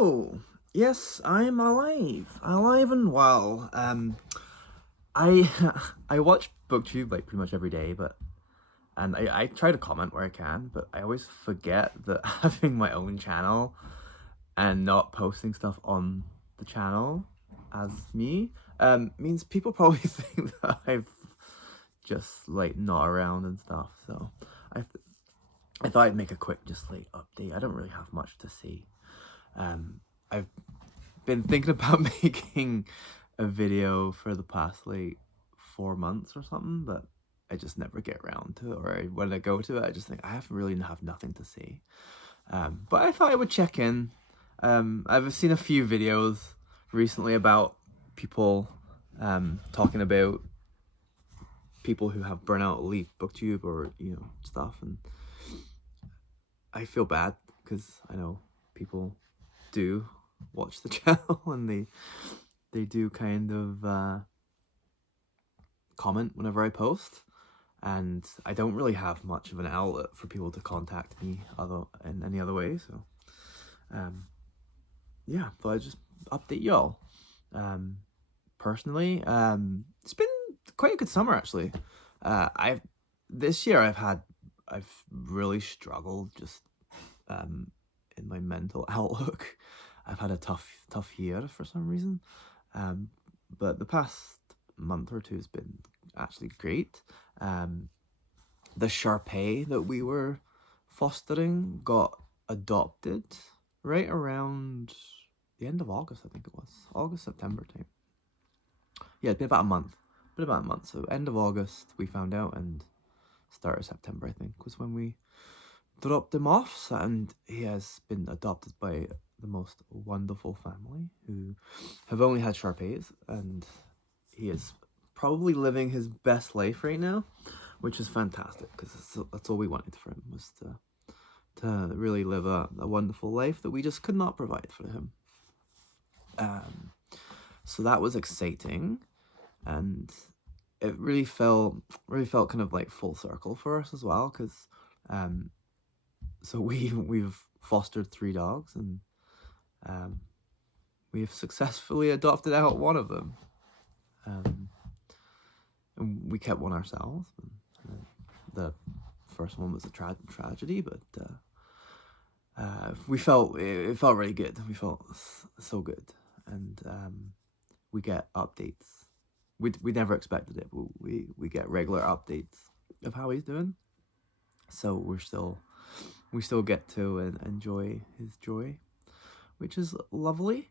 Hello. Yes, I'm alive and well. I I watch BookTube like pretty much every day, and I try to comment where I can, but I always forget that having my own channel and not posting stuff on the channel as me means people probably think that I've just like not around and stuff. So I th- I thought I'd make a quick just like update. I don't really have much to say. I've been thinking about making a video for the past like 4 months or something, but I just never get around to it. When I go to it, I just think I have nothing to say. But I thought I would check in. I've seen a few videos recently about people talking about people who have burnout leave booktube or stuff, and I feel bad because I know people do watch the channel and they do kind of comment whenever I post, and I don't really have much of an outlet for people to contact me in any other way. So yeah, but I just update y'all. Personally, it's been quite a good summer actually. I've This year I've really struggled just in my mental outlook. I've had a tough year for some reason. Um, but the past month or two has been actually great. Um, the Shar that we were fostering got adopted right around the end of August, I think it was. August, September time. Yeah, it's been about a month. So end of August we found out, and start of September I think was when we dropped him off, and he has been adopted by the most wonderful family who have only had Shar and he is probably living his best life right now, which is fantastic because that's all we wanted for him, was to really live a wonderful life that we just could not provide for him. So that was exciting, and it really felt kind of like full circle for us as well, because so we've fostered 3 dogs, and we've successfully adopted out one of them. And we kept one ourselves. And the first one was a tragedy, but we felt it felt really good. We felt so good, and we get updates. We never expected it, but we get regular updates of how he's doing. So we still get to enjoy his joy, which is lovely.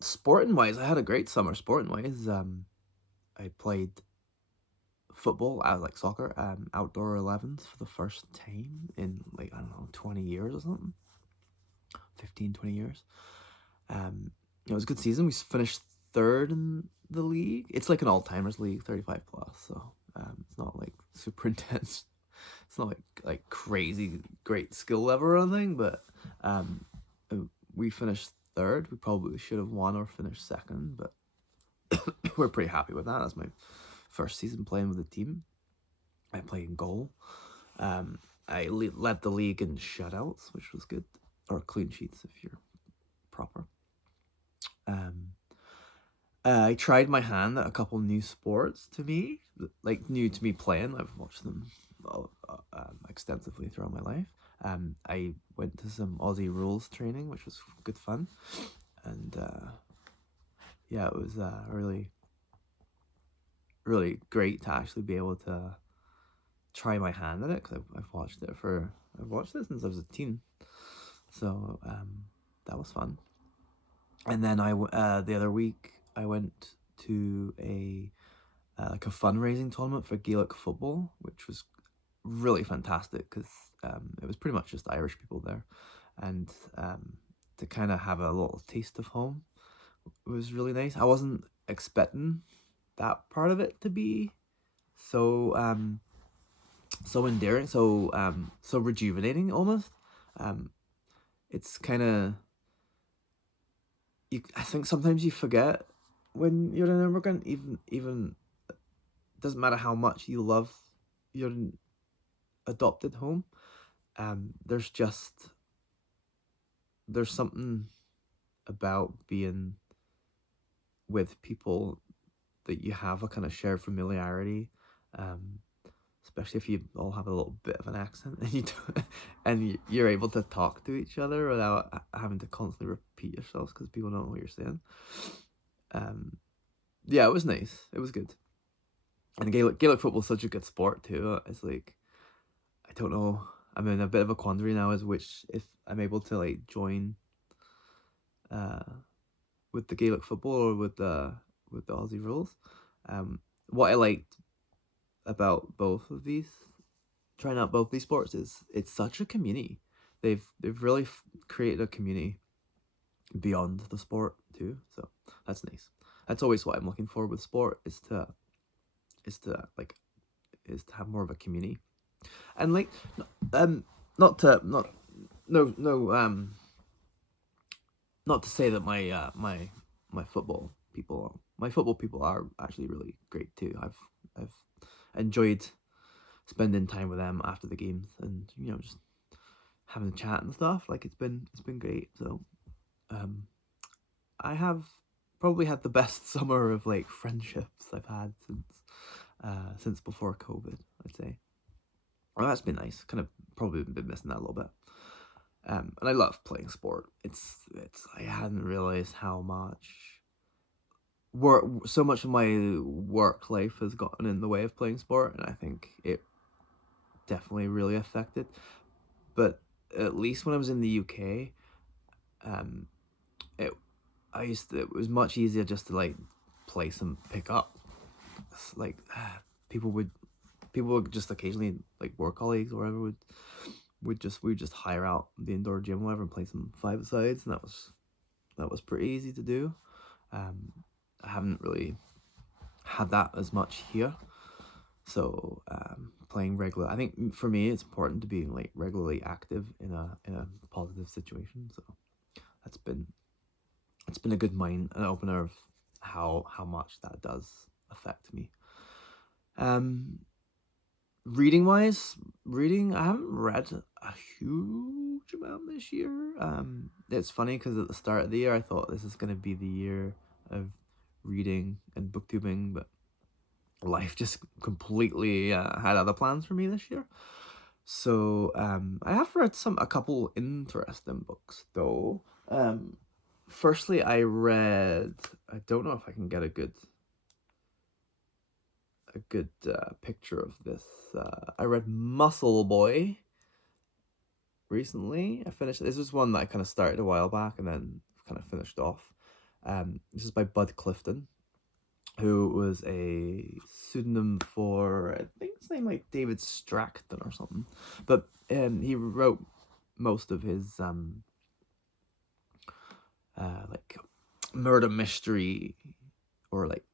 Sporting wise, I had a great summer. Sporting wise, I played football, like soccer, outdoor 11s for the first time in like, I don't know, 20 years or something. 15, 20 years. It was a good season. We finished third in the league. It's like an all-timers league, 35 plus, so it's not like super intense. It's not like crazy great skill level or anything, but we finished third. We probably should have won or finished second, but we're pretty happy with that. That's my first season playing with the team. I played in goal. I led the league in shutouts, which was good, or clean sheets if you're proper. I tried my hand at a couple new sports to me, like new to me playing. I've watched them extensively throughout my life. I went to some Aussie rules training, which was good fun, and yeah, it was really, really great to actually be able to try my hand at it, because I've watched it since I was a teen, so that was fun. And then the other week I went to a like a fundraising tournament for Gaelic football, which was really fantastic because it was pretty much just Irish people there, and to kind of have a little taste of home, it was really nice. I wasn't expecting that part of it to be so so endearing, so rejuvenating almost. It's kind of, I think sometimes you forget when you're an immigrant, even doesn't matter how much you love your adopted home. There's just there's something about being with people that you have a kind of shared familiarity, um, especially if you all have a little bit of an accent and you're able to talk to each other without having to constantly repeat yourselves because people don't know what you're saying. Um, yeah, it was nice. It was good. And Gaelic football is such a good sport too. It's like I don't know. I'm in a bit of a quandary now as which if I'm able to like join uh with the Gaelic football or with the Aussie rules. What I liked about both of these, trying out both these sports, is it's such a community. They've really created a community beyond the sport too. So that's nice. That's always what I'm looking for with sport is to like is to have more of a community and like um not to not no no not to say that my football people are actually really great too. I've enjoyed spending time with them after the games and just having a chat and stuff. Like it's been great. So um I have probably had the best summer of like friendships I've had since before COVID, I'd say. Well, that's been nice. Kind of probably been missing that a little bit. And I love playing sport. It's I hadn't realized how much work so much of my work life has gotten in the way of playing sport, and I think it definitely really affected. But at least when I was in the UK, um, it it was much easier just to like play some pick up. It's like people would just occasionally like work colleagues or whatever we would just hire out the indoor gym or whatever and play some five sides, and that was pretty easy to do. Um, I haven't really had that as much here. So playing regular, I think for me it's important to be like regularly active in a positive situation. So that's been it's been a good mind an opener of how much that does affect me. Um, reading I haven't read a huge amount this year. It's funny because at the start of the year I thought this is gonna be the year of reading and booktubing, but life just completely had other plans for me this year. So I have read a couple interesting books though. Firstly, I read. I don't know if I can get a good picture of this. I read Muscle Boy recently. I finished. This was one that I kind of started a while back and then kind of finished off. This is by Bud Clifton, who was a pseudonym for I think his name like David Stratton or something, but he wrote most of his like murder mystery or like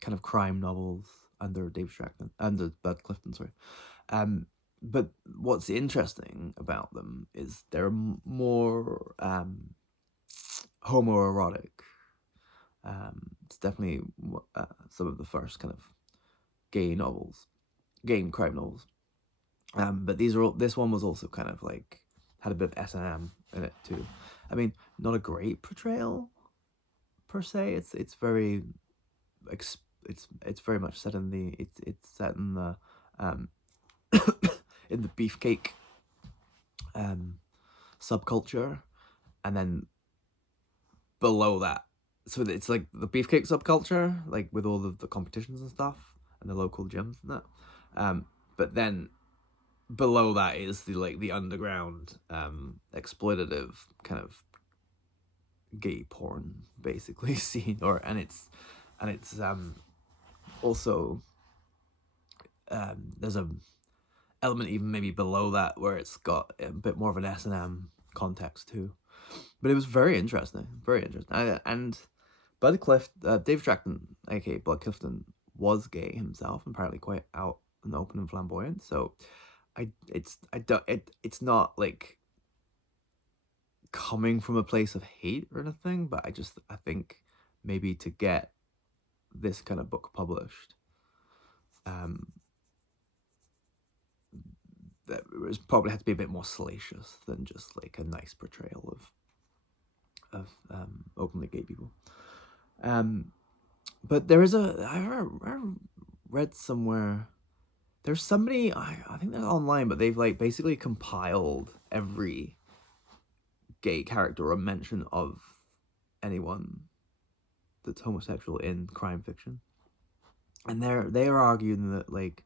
kind of crime novels under David Stratton under Bud Clifton, sorry. But what's interesting about them is they're more homoerotic. It's definitely some of the first kind of gay novels, gay crime novels. But this one was also kind of like had a bit of S&M in it too. I mean, not a great portrayal per se. It's very it's very much set in the it's set in the um in the beefcake subculture, and then below that, so it's like the beefcake subculture, like with all of the competitions and stuff and the local gyms and that. But then below that is the like the underground exploitative kind of gay porn basically scene, or and it's also there's a element even maybe below that where it's got a bit more of an S&M context too. But it was very interesting, very interesting. And Dave Stratton, aka Bud Clifton, was gay himself, apparently quite out and open and flamboyant. So it's not like coming from a place of hate or anything, but I think maybe to get this kind of book published, that it was probably had to be a bit more salacious than just like a nice portrayal of openly gay people. But there is I read somewhere, there's somebody, I think they're online, but they've like basically compiled every gay character or mention of anyone that's homosexual in crime fiction, and they are arguing that like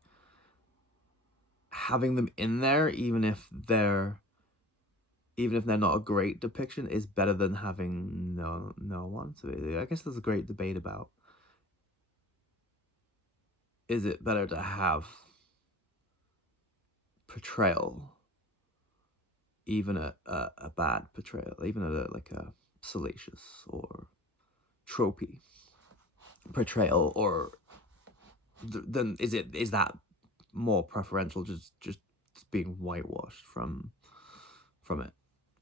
having them in there, even if they're not a great depiction, is better than having no one. So I guess there's a great debate about, is it better to have portrayal, even a bad portrayal, even like a salacious or tropey portrayal, or then is that more preferential, just being whitewashed from it?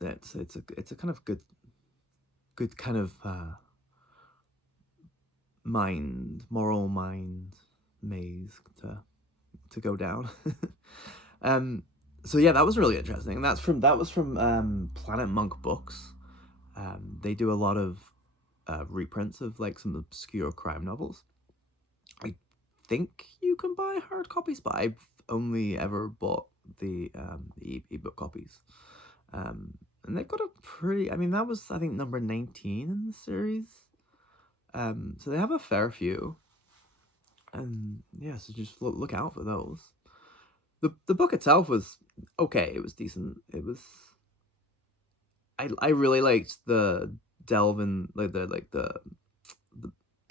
It's a kind of good kind of moral mind maze to go down. So yeah, that was really interesting, and that was from Planet Monk Books. They do a lot of reprints of like some obscure crime novels. I think you can buy hard copies, but I've only ever bought the ebook copies. And they've got a pretty, I mean, that was, I think, number 19 in the series. So they have a fair few. And yeah, so just look out for those. The book itself was okay. It was decent. It was, I really liked the delve in like the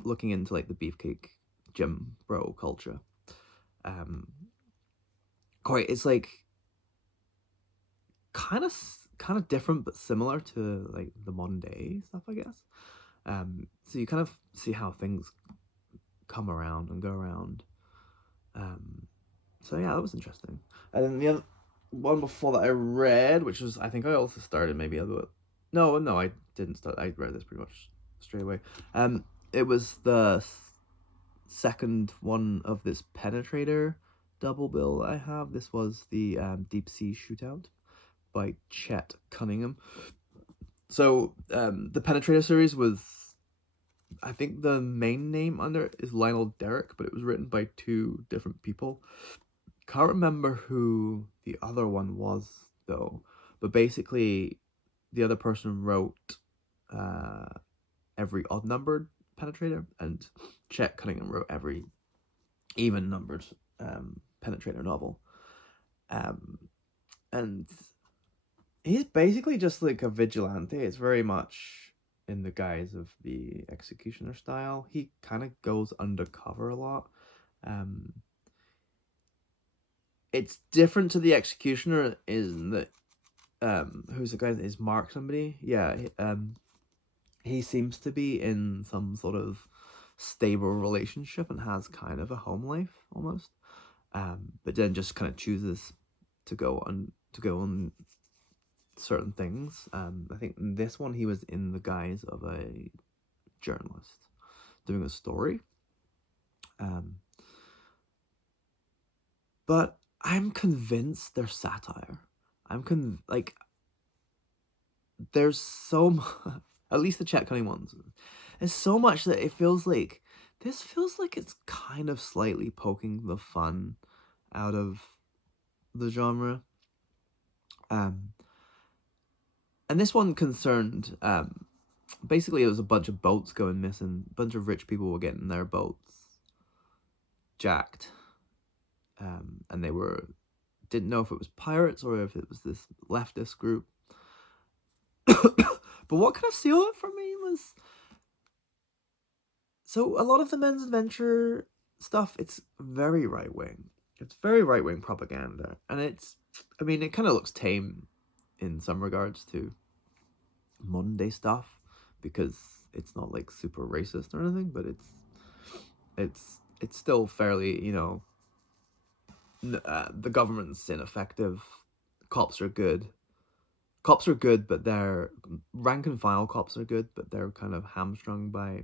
looking into like the beefcake gym bro culture. Quite, it's like kind of different but similar to like the modern day stuff, I guess. So you kind of see how things come around and go around. So yeah, that was interesting. And then the other one before that I read, which was, I think I also started maybe a little. No, I didn't start. I read this pretty much straight away. It was the second one of this Penetrator double bill I have. This was the Deep Sea Shootout by Chet Cunningham. So the Penetrator series was, I think the main name under it is Lionel Derrick, but it was written by two different people. Can't remember who the other one was though, but basically the other person wrote every odd numbered Penetrator, and Chet Cunningham wrote every even numbered Penetrator novel. And he's basically just like a vigilante. It's very much in the guise of the Executioner style. He kind of goes undercover a lot. It's different to the Executioner in that who's the guy that is Mark somebody? Yeah, he seems to be in some sort of stable relationship and has kind of a home life almost. But then just kind of chooses to go on certain things. I think in this one he was in the guise of a journalist doing a story. But I'm convinced they're satire. Like there's so much, at least the Chet Cunningham ones. There's so much that it feels like this feels like it's kind of slightly poking the fun out of the genre. And this one concerned, basically it was a bunch of boats going missing. A bunch of rich people were getting their boats jacked. And they didn't know if it was pirates or if it was this leftist group. But what kind of sealed it for me was, so a lot of the men's adventure stuff, it's very right wing. It's very right wing propaganda, and it kind of looks tame in some regards to modern day stuff because it's not like super racist or anything, but it's still fairly, the government's ineffective. Cops are good, but they're rank and file cops are good, but they're kind of hamstrung by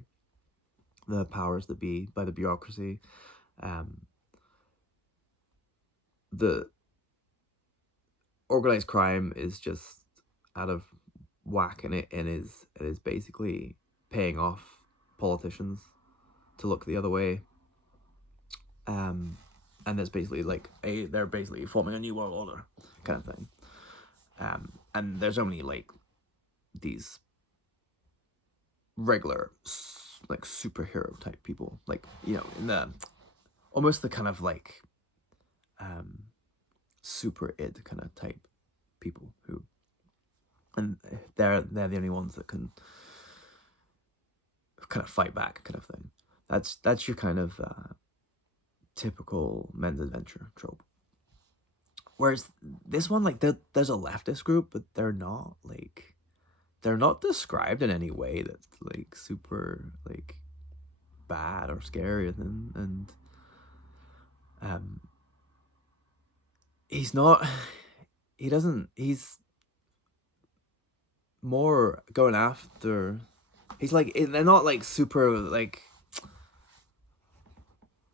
the powers that be, by the bureaucracy. The organized crime is just out of whack, and it is basically paying off politicians to look the other way. And there's basically like they're basically forming a new world order kind of thing. And there's only like these regular like superhero type people, like, you know, in the almost the kind of like super id kind of type people who, and they're the only ones that can kind of fight back kind of thing. That's your kind of typical men's adventure trope. Whereas this one, like, there's a leftist group, but they're not described in any way that's like super like bad or scary, and he's not he's more going after, he's like, they're not like super like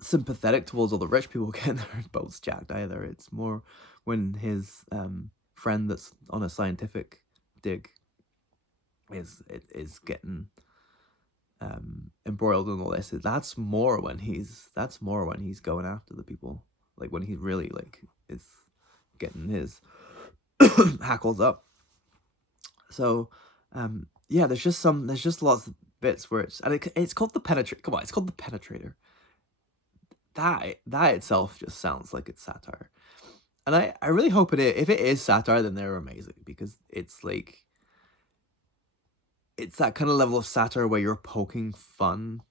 sympathetic towards all the rich people getting their boats jacked either. It's more when his friend that's on a scientific dig is getting embroiled in all this. That's more when he's going after the people, like when he really like is getting his hackles up. So yeah, there's just lots of bits where it's called the penetrator. Come on, it's called the penetrator. That itself just sounds like it's satire. And I really hope it is. If it is satire, then they're amazing, because it's like, it's that kind of level of satire where you're poking fun,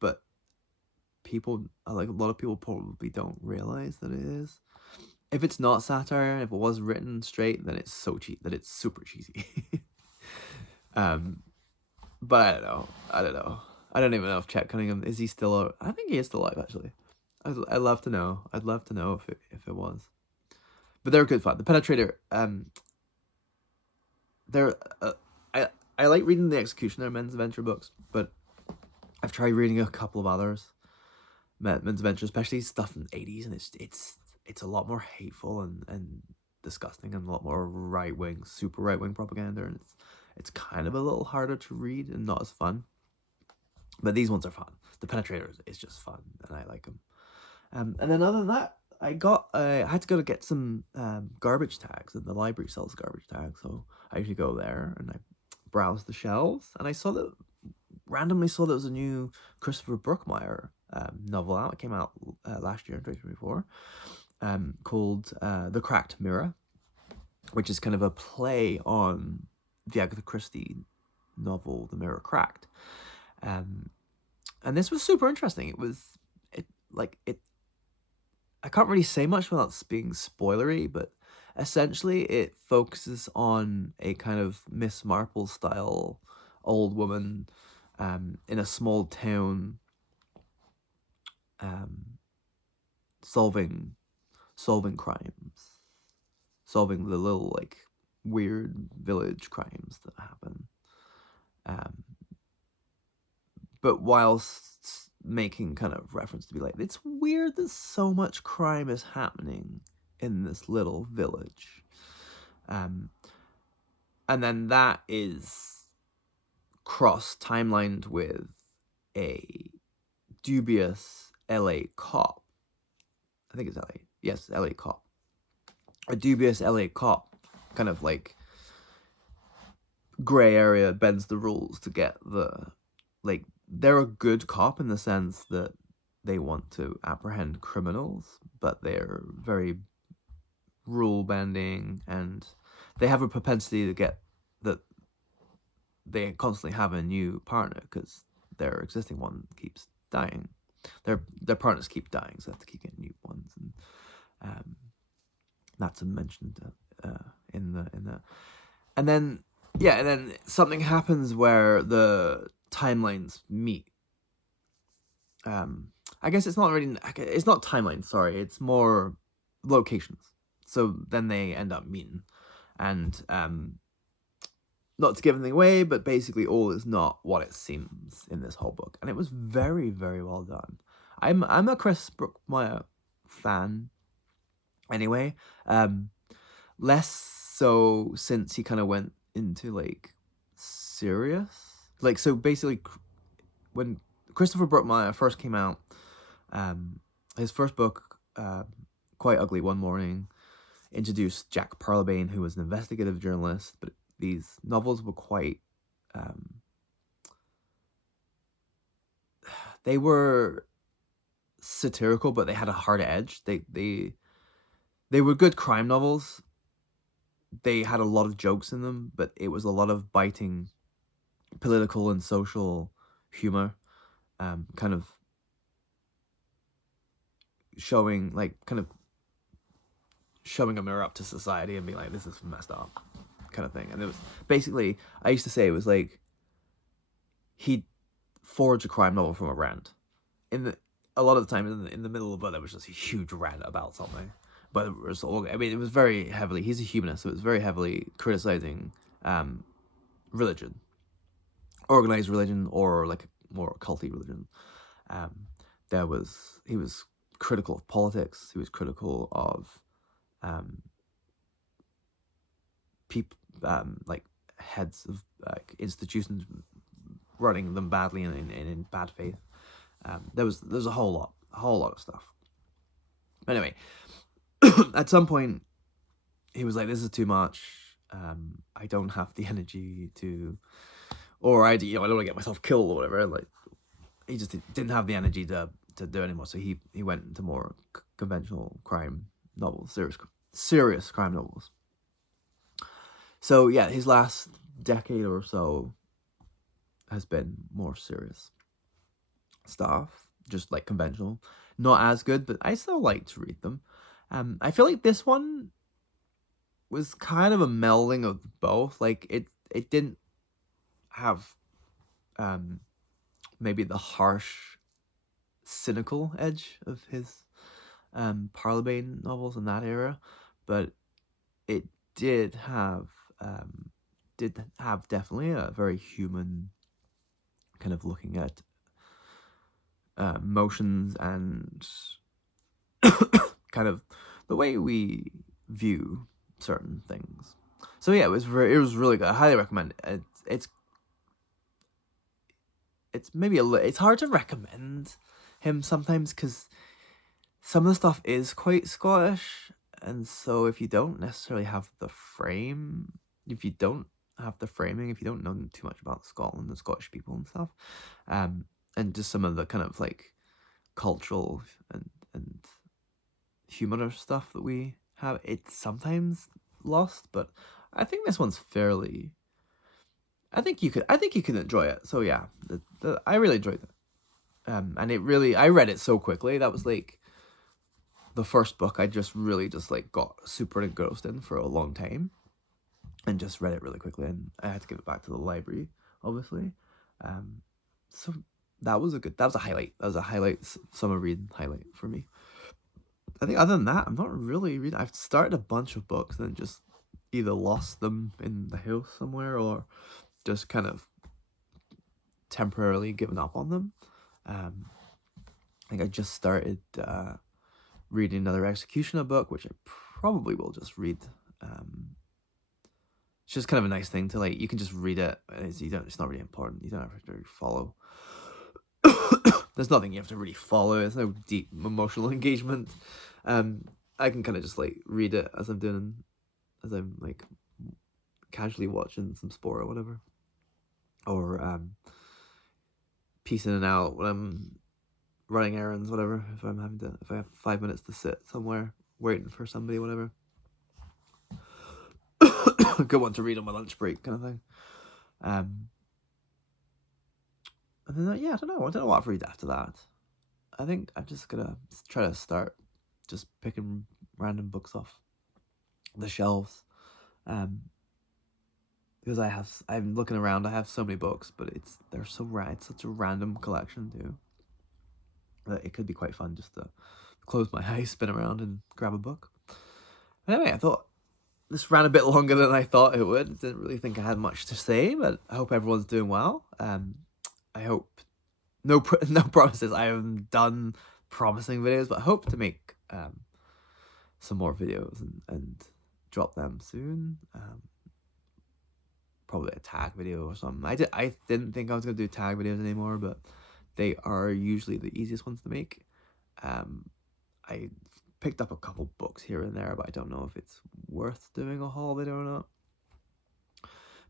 but people, like, a lot of people probably don't realize that it is. If it's not satire, if it was written straight, then it's so cheap that it's super cheesy. But I don't know. I don't even know if Chet Cunningham, is he still? I think he is still alive, actually. I'd love to know. I'd love to know if it was. But they're good fun. The Penetrator. They're. I like reading the Executioner men's adventure books, but I've tried reading a couple of others men's adventure, especially stuff in the 80s, and it's a lot more hateful and disgusting, and a lot more super right wing propaganda, and it's kind of a little harder to read and not as fun. But these ones are fun. The Penetrator is just fun, and I like them. And then other than that, I had to go to get some garbage tags, and the library sells garbage tags, so I usually go there and I browse the shelves, and I randomly saw there was a new Christopher Brookmyre novel out. It came out last year in 2024, called The Cracked Mirror, which is kind of a play on the Agatha Christie novel The Mirror Cracked. And this was super interesting. I can't really say much without being spoilery, but essentially it focuses on a kind of Miss Marple style old woman in a small town, solving crimes, solving the little like weird village crimes that happen, but whilst making kind of reference to be like, it's weird that so much crime is happening in this little village. And then that is cross-timelined with a dubious LA cop. I think it's LA. Yes, LA cop. A dubious LA cop kind of like gray area bends the rules to get like, they're a good cop in the sense that they want to apprehend criminals, but they're very rule bending, and they have a propensity to get that they constantly have a new partner because their existing one keeps dying. Their partners keep dying, so they have to keep getting new ones, and that's mentioned in the and then something happens where the timelines meet. I guess it's not timelines, sorry, it's more locations. So then they end up meeting, and not to give anything away, but basically all is not what it seems in this whole book, and it was very, very well done. I'm a Chris Brookmyre fan anyway, less so since he kind of went into like serious like, so basically, when Christopher Brookmyre first came out, his first book, Quite Ugly One Morning, introduced Jack Parlebane, who was an investigative journalist, but these novels were quite, they were satirical, but they had a hard edge. They were good crime novels. They had a lot of jokes in them, but it was a lot of biting political and social humor, kind of showing, like, kind of showing a mirror up to society and being like, this is messed up, kind of thing. And it was basically, I used to say, it was like he'd forge a crime novel from a rant. A lot of the time in the middle of the book, there was just a huge rant about something. But it was all, I mean, it was very heavily, he's a humanist, so it was very heavily criticizing religion, organized religion, or like more culty religion. He was critical of politics. He was critical of people, like heads of institutions running them badly and in bad faith. There's a whole lot of stuff. Anyway, at some point, he was like, "This is too much. I don't have the energy to, or I don't want to get myself killed or whatever." Like, he just didn't have the energy to do it anymore. So he went into more conventional crime novels, serious crime novels. So yeah, his last decade or so has been more serious stuff, just like conventional. Not as good, but I still like to read them. I feel like this one was kind of a melding of both. Like, it didn't have maybe the harsh, cynical edge of his Parlebane novels in that era, but it did have definitely a very human kind of looking at emotions and kind of the way we view certain things. So yeah, it was really good. I highly recommend it. It's maybe it's hard to recommend him sometimes because some of the stuff is quite Scottish, and so if you don't necessarily have the frame, if you don't have the framing, if you don't know too much about Scotland and Scottish people and stuff, and just some of the kind of like cultural and humorous stuff that we have, it's sometimes lost. But I think this one's fairly. I think you could enjoy it. So yeah, I really enjoyed it. And I read it so quickly. That was like the first book I just really just like got super engrossed in for a long time, and just read it really quickly, and I had to give it back to the library, obviously. So that was a highlight. That was a summer reading highlight for me. I think other than that, I'm not really reading. I've started a bunch of books and just either lost them in the house somewhere or just kind of temporarily given up on them. I think I just started reading another Executioner book, which I probably will just read. It's just kind of a nice thing to, like, you can just read it. It's not really important. You don't have to really follow. There's nothing you have to really follow. There's no deep emotional engagement. I can kind of just like read it as I'm like casually watching some sport or whatever, or piecing it out when I'm running errands, whatever. If I have 5 minutes to sit somewhere waiting for somebody, whatever. Good one to read on my lunch break, kind of thing. And then yeah, I don't know what to read after that. I think I'm just gonna try to start just picking random books off the shelves, because I'm looking around. I have so many books, but it's such a random collection too, that it could be quite fun just to close my eyes, spin around, and grab a book. But anyway, I thought this ran a bit longer than I thought it would. Didn't really think I had much to say, but I hope everyone's doing well. I hope no promises. I haven't done promising videos, but I hope to make some more videos and drop them soon. probably a tag video or something. I didn't think I was gonna do tag videos anymore, but they are usually the easiest ones to make. I picked up a couple books here and there, but I don't know if it's worth doing a haul video or not.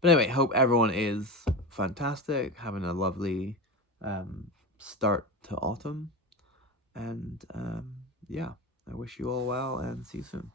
But anyway, hope everyone is fantastic, having a lovely start to autumn, and yeah, I wish you all well and see you soon.